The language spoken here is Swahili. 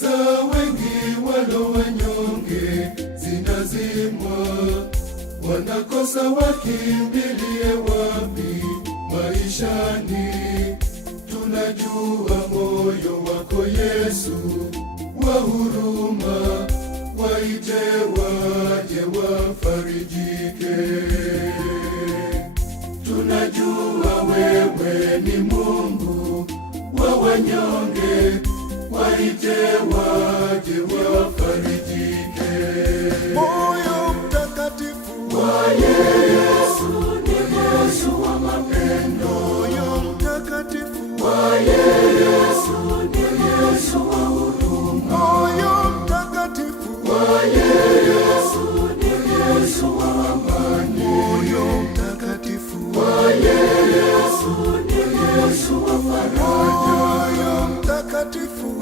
za wengi walo wanyonge zinazimwa, wanakosa wakimbilie wapi maishani. Tunajua moyo wako Yesu wa huruma, waite waje wafarijike. Tunajua wewe ni Mungu wa wanyonge, waite waje wafarijike. Moyo mtakatifu wa Yesu ni Yesu wa mapendo. Moyo mtakatifu wa Yesu ni Yesu wa huruma. Moyo mtakatifu wa Yesu ni Yesu wa amani. Moyo mtakatifu wa Yesu ni Yesu wa faraja. Moyo mtakatifu